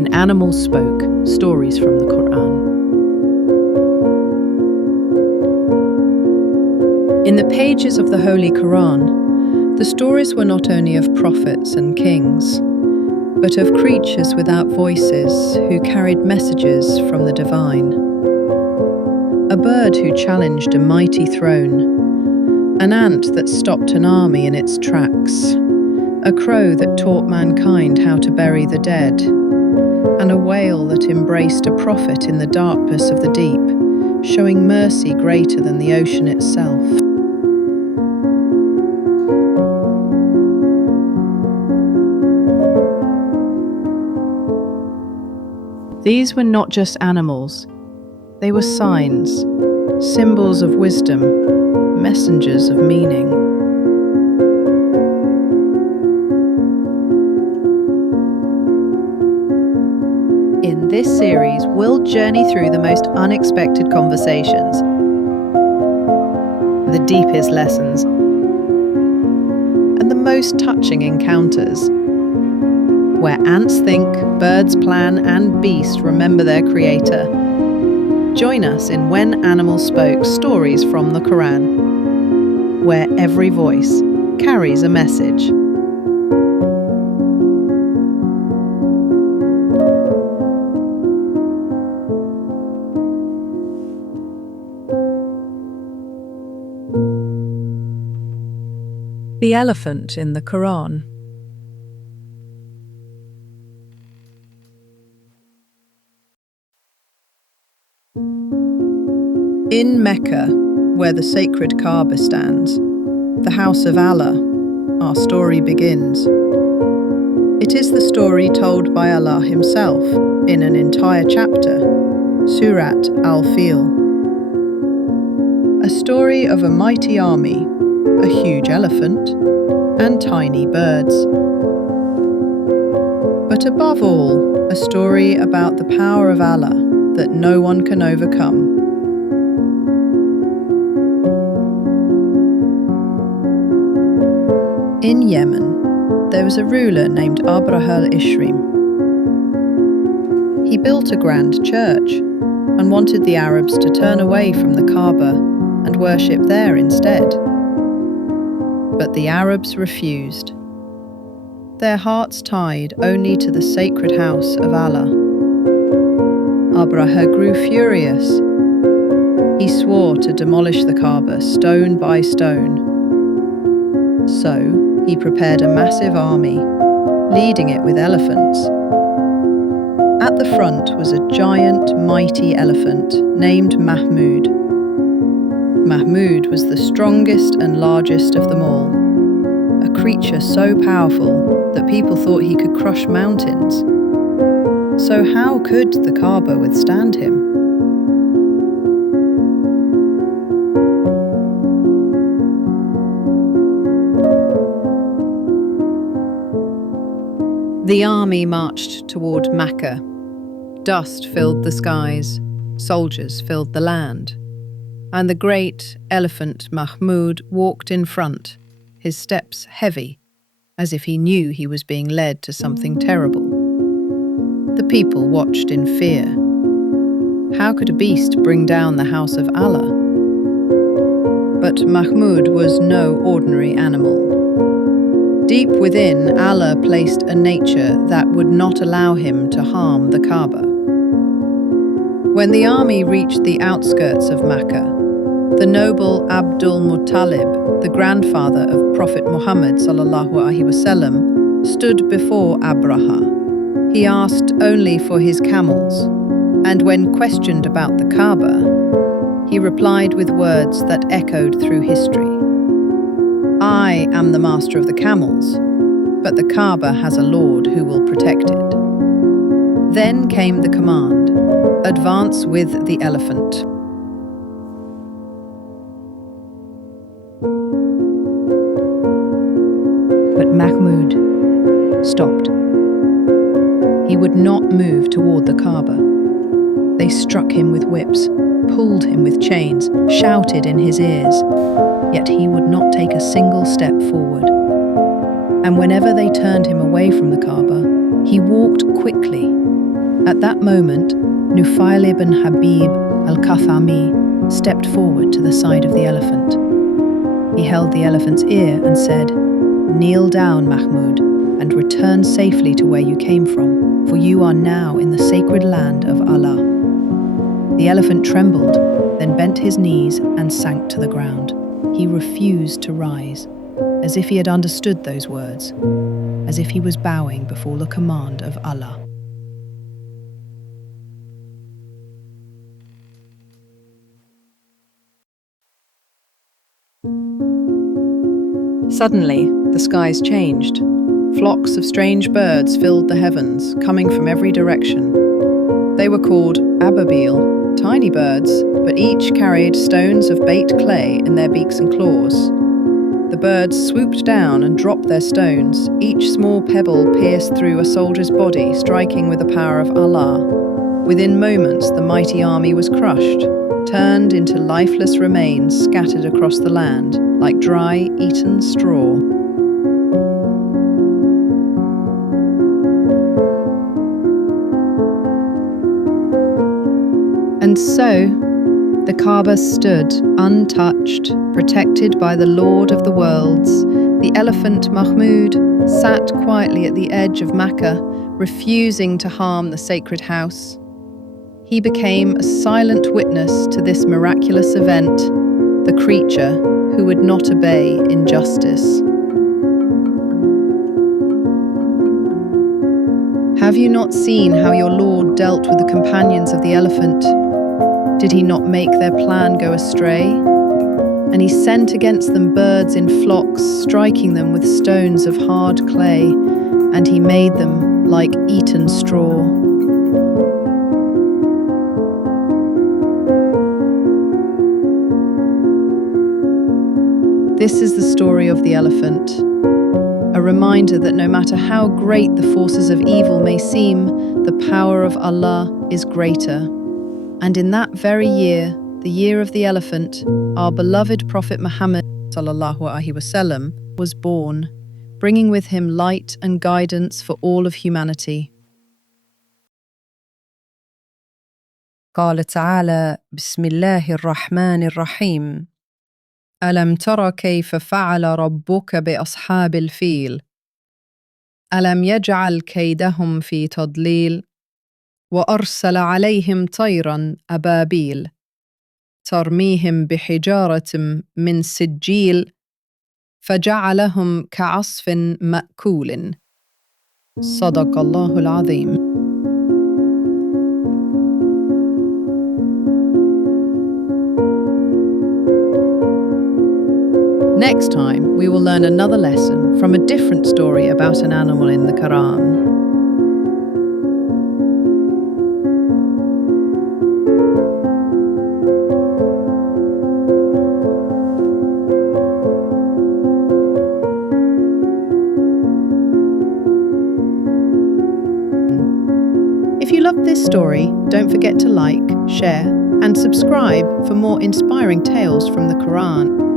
When Animals Spoke, Stories from the Qur'an. In the pages of the Holy Qur'an, the stories were not only of prophets and kings, but of creatures without voices who carried messages from the divine. A bird who challenged a mighty throne, an ant that stopped an army in its tracks, a crow that taught mankind how to bury the dead, and a whale that embraced a prophet in the darkness of the deep, showing mercy greater than the ocean itself. These were not just animals, they were signs, symbols of wisdom, messengers of meaning. In this series, we'll journey through the most unexpected conversations, the deepest lessons, and the most touching encounters, where ants think, birds plan, and beasts remember their creator. Join us in When Animals Spoke, Stories from the Qur'an, where every voice carries a message. The elephant in the Qur'an. In Mecca, where the sacred Kaaba stands, the house of Allah, our story begins. It is the story told by Allah himself in an entire chapter, Surah Al-Fil. A story of a mighty army, a huge elephant, and tiny birds. But above all, a story about the power of Allah that no one can overcome. In Yemen, there was a ruler named Abraha al-Ishrim. He built a grand church and wanted the Arabs to turn away from the Kaaba and worship there instead. But the Arabs refused, their hearts tied only to the sacred house of Allah. Abraha grew furious. He swore to demolish the Kaaba stone by stone. So he prepared a massive army, leading it with elephants. At the front was a giant, mighty elephant named Mahmud. Mahmud was the strongest and largest of them all, a creature so powerful that people thought he could crush mountains. So how could the Kaaba withstand him? The army marched toward Mecca. Dust filled the skies, soldiers filled the land, and the great elephant Mahmud walked in front, his steps heavy, as if he knew he was being led to something terrible. The people watched in fear. How could a beast bring down the house of Allah? But Mahmud was no ordinary animal. Deep within, Allah placed a nature that would not allow him to harm the Kaaba. When the army reached the outskirts of Mecca, the noble Abdul Muttalib, the grandfather of Prophet Muhammad ﷺ, stood before Abraha. He asked only for his camels, and when questioned about the Kaaba, he replied with words that echoed through history. I am the master of the camels, but the Kaaba has a Lord who will protect it. Then came the command, advance with the elephant. But Mahmud stopped. He would not move toward the Kaaba. They struck him with whips, pulled him with chains, shouted in his ears. Yet he would not take a single step forward. And whenever they turned him away from the Kaaba, he walked quickly, At that moment, Nufail ibn Habib al-Kathami stepped forward to the side of the elephant. He held the elephant's ear and said, "Kneel down, Mahmud, and return safely to where you came from, for you are now in the sacred land of Allah." The elephant trembled, then bent his knees and sank to the ground. He refused to rise, as if he had understood those words, as if he was bowing before the command of Allah. Suddenly, the skies changed. Flocks of strange birds filled the heavens, coming from every direction. They were called Ababil, tiny birds, but each carried stones of baked clay in their beaks and claws. The birds swooped down and dropped their stones, each small pebble pierced through a soldier's body, striking with the power of Allah. Within moments, the mighty army was crushed, turned into lifeless remains scattered across the land, like dry, eaten straw. And so, the Kaaba stood untouched, protected by the Lord of the worlds. The elephant Mahmud sat quietly at the edge of Mecca, refusing to harm the sacred house. He became a silent witness to this miraculous event, the creature who would not obey injustice. Have you not seen how your Lord dealt with the companions of the elephant? Did he not make their plan go astray? And he sent against them birds in flocks, striking them with stones of hard clay, and he made them like eaten straw. This is the story of the elephant, a reminder that no matter how great the forces of evil may seem, the power of Allah is greater. And in that very year, the year of the elephant, our beloved Prophet Muhammad ﷺ was born, bringing with him light and guidance for all of humanity. قال تعالى: بسم الله الرحمن الرحيم. ألم تر كيف فعل ربك بأصحاب الفيل؟ ألم يجعل كيدهم في تضليل؟ وأرسل عليهم طيرا أبابيل ترميهم بحجارة من سجيل فجعلهم كعصف مأكول. صدق الله العظيم. Next time, we will learn another lesson from a different story about an animal in the Qur'an. If you loved this story, don't forget to like, share, and subscribe for more inspiring tales from the Qur'an.